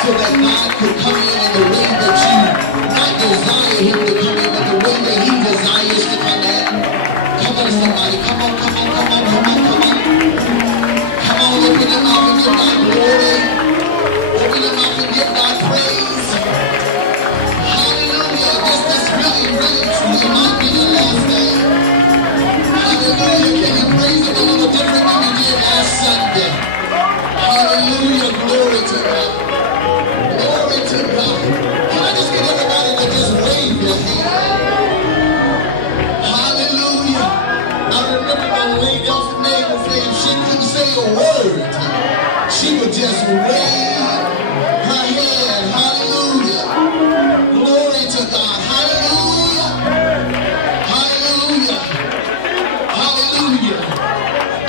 so that God could come in the way that you not desire him to come in, but the way that he desires to come in. Come on, somebody. Come on, come on, come on, come on, come on. Come on, open your mouth and give God glory. Open your mouth and give God praise. Hallelujah. This really, really, truly might be your last day. Hallelujah. Can you praise him a little different than you did last Sunday? Hallelujah. Glory to God. Glory to God. Can I just get everybody to just wave your hand? Hallelujah. I remember my lady else's name would say if she couldn't say a word, she would just wave her hand. Hallelujah. Glory to God. Hallelujah. Hallelujah. Hallelujah.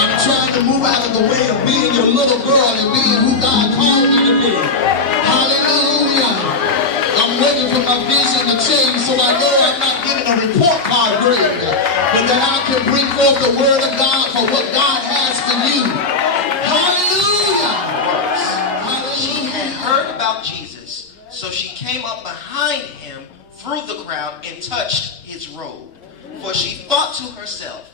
I'm trying to move out of the way of being your little girl and being who God called me to be. Hallelujah. I'm waiting for my vision to change so I know I'm not getting a report card grade, but that I can bring forth the word of God for what God has for you. Hallelujah. Hallelujah. She had heard about Jesus, so she came up behind him through the crowd and touched his robe. For she thought to herself,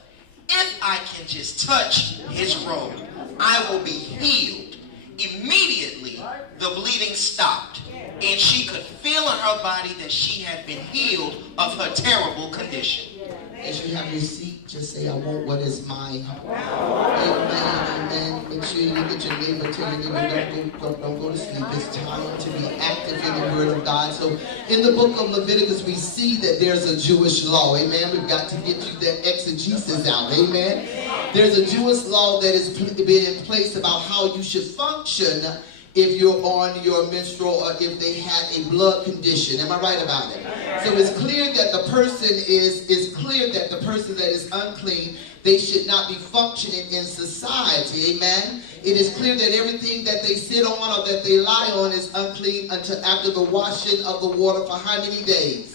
if I can just touch his robe, I will be healed. Immediately, the bleeding stopped, and she could feel in her body that she had been healed of her terrible condition. As you have your seat, just say, I want what is mine. Amen, amen. Make sure you look at your neighbor, tell your neighbor, don't go to sleep. It's time to be active in the word of God. So in the book of Leviticus, we see that there's a Jewish law. Amen. We've got to get you that exegesis out. Amen. There's a Jewish law that has been in place about how you should function if you're on your menstrual or if they had a blood condition. Am I right about it? So it's clear that the person that is unclean, they should not be functioning in society. Amen. It is clear that everything that they sit on or that they lie on is unclean until after the washing of the water for how many days?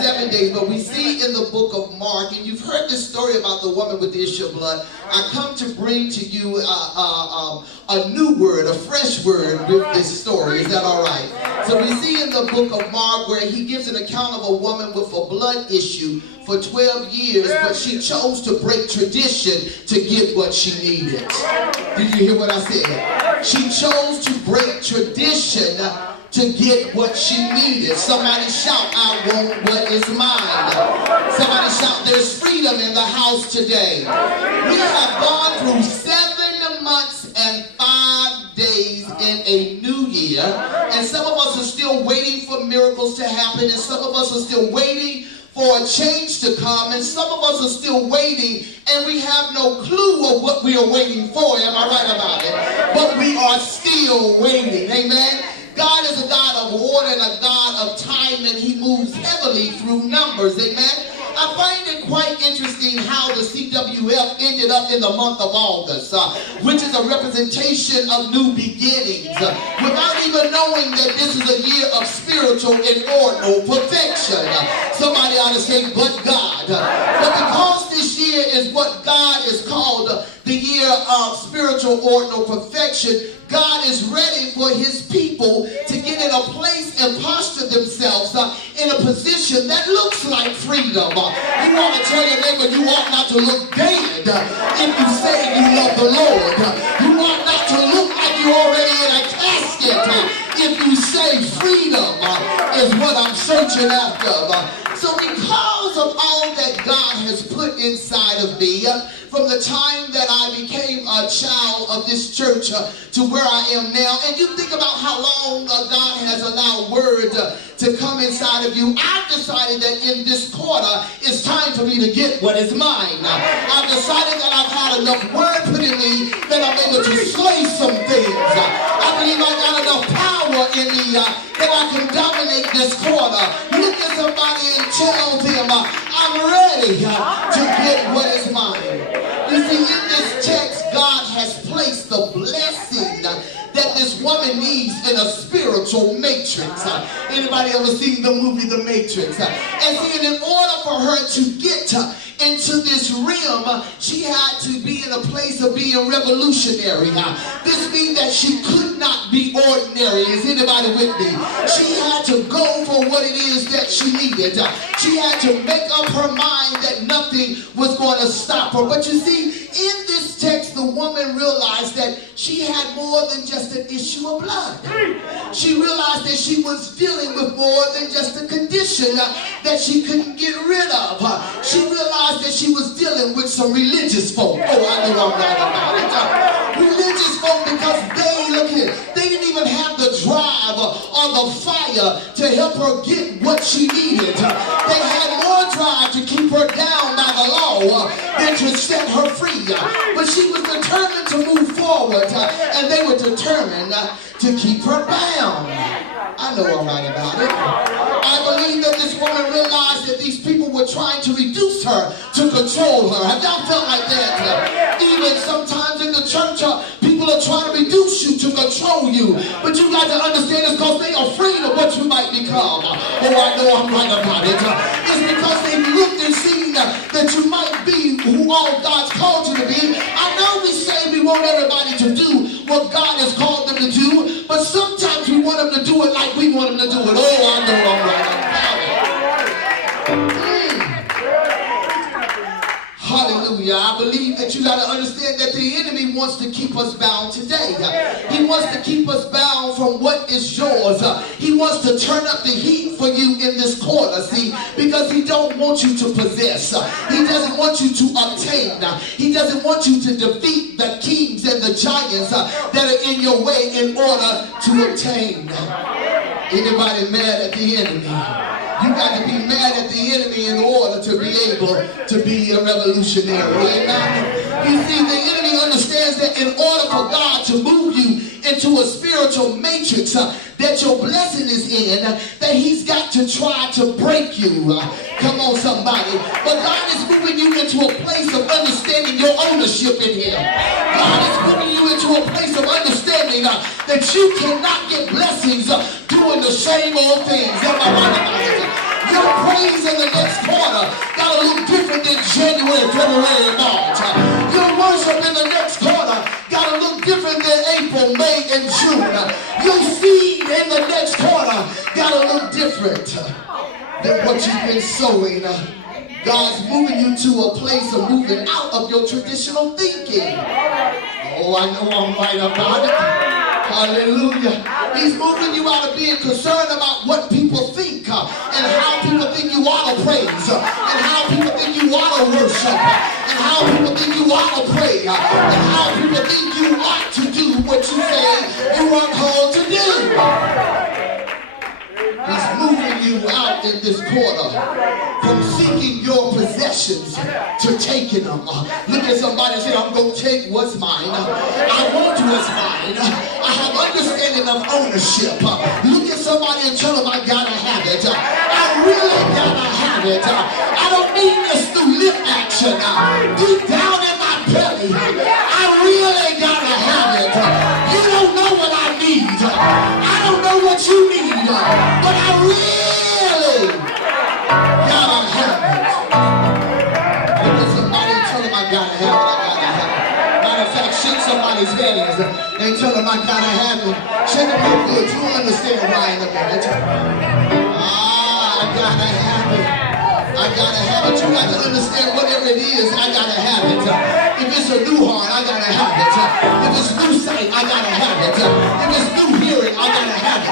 7 days. But we see in the book of Mark, and you've heard this story about the woman with the issue of blood. I come to bring to you a new word, a fresh word with this story. Is that all right? So we see in the book of Mark where he gives an account of a woman with a blood issue for 12 years, but she chose to break tradition to get what she needed. Did you hear what I said? She chose to break tradition to get what she needed. Somebody shout, I want what is mine. Somebody shout, there's freedom in the house today. We have gone through 7 months and 5 days in a new year, and some of us are still waiting for miracles to happen, and some of us are still waiting for a change to come, and some of us are still waiting, and we have no clue of what we are waiting for. Am I right about it? But we are still waiting. Amen. God is a God of order and a God of time, and he moves heavily through numbers. Amen. I find it quite interesting how the CWF ended up in the month of August, which is a representation of new beginnings, without even knowing that this is a year of spiritual and ordinal perfection. Somebody ought to say, but God. But because this year is what God has called the year of spiritual ordinal perfection, God is ready for his people to get in a place and posture themselves in a position that looks like freedom. You want to tell your neighbor you ought not to look dead if you say you love the Lord. You ought not to look like you're already in a casket if you say freedom is what I'm searching after. So because of all that God has put inside of me, from the time that I became a child of this church to where I am now, and you think about how long God has allowed word to come inside of you, I've decided that in this quarter, it's time for me to get what is mine. I've decided that I've had enough word put in me that I'm able to slay some things. I believe I got enough power in me that I can dominate this quarter. Look at somebody and tell them, I'm ready to get what is mine. You see, in this text, God has placed the blessing that this woman needs in in a spiritual matrix. Anybody ever seen the movie The Matrix? And see, in order for her to get into this realm, she had to be in a place of being revolutionary. This means that she could not be ordinary. Is anybody with me? She had to go for what it is that she needed. She had to make up her mind that nothing was going to stop her. But you see, in this text, the woman realized that she had more than just an issue of blood. She realized that she was dealing with more than just a condition that she couldn't get rid of. She realized that she was dealing with some religious folk. Oh, I know I'm right about it. Religious folk, because they didn't even have the drive or the fire to help her get what she needed. They had more drive to keep her down by the law than to set her free. But she was determined to move forward, and they were determined to keep her bound. I know I'm right about it. I believe that this woman realized that these people were trying to reduce her, to control her. Have y'all felt like that? Even sometimes in the church, people are trying to reduce you, to control you. But you got to understand it's because they are afraid of what you might become. Oh, I know I'm right about it. It's because they've looked and seen that you might be who all God's called you to be. I know we say we want everybody to do what God has called them to do, but sometimes we want them to do it like we want them to do it. Oh, I know I'm right about it. Hallelujah. I believe that you got to understand that the enemy wants to keep us bound today. He wants to keep us bound from what is yours. He wants to turn up the heat for you in this corner, see, because he don't want you to possess. He doesn't want you to obtain. He doesn't want you to defeat the kings and the giants that are in your way in order to obtain. Anybody mad at the enemy? You got to be mad at the enemy in order to be able to be a revolutionary. Amen. You see, the enemy understands that in order for God to move you into a spiritual matrix that your blessing is in, that he's got to try to break you. Come on, somebody. But God is moving you into a place of understanding your ownership in him. God is moving you into a place of understanding that you cannot get blessings doing the same old things. Am I right about it? Your praise in the next quarter got to look different than January, February, and March. Your worship in the next quarter got to look different than April, May, and June. Your seed in the next quarter got to look different than what you've been sowing. God's moving you to a place of moving out of your traditional thinking. Oh, I know I'm right about it. Hallelujah. He's moving you out of being concerned about what people think and how people think you ought to praise and how people think you ought to worship and how people think you ought to pray and how people think you ought to do what you say you are called to do. He's moving you out in this quarter from seeking your possessions to taking them. Look at somebody and say, I'm going to take what's mine. I want what's mine. I have understanding of ownership. Look at somebody and tell them I got to have it. I really got to have it. I don't need this through lip action. Deep down in my belly, I really got to have it. You don't know what I need. I don't know what you need. But I really gotta have it. Look at somebody and tell them I gotta have it, I gotta have it. Matter of fact, shake somebody's hands and tell them I gotta have it. Shake them real good. You don't understand why in a minute. I gotta have it. I gotta have it. You got to understand whatever it is, I gotta have it. If it's a new heart, I gotta have it. If it's new sight, I gotta have it. If it's new hearing, I gotta have it.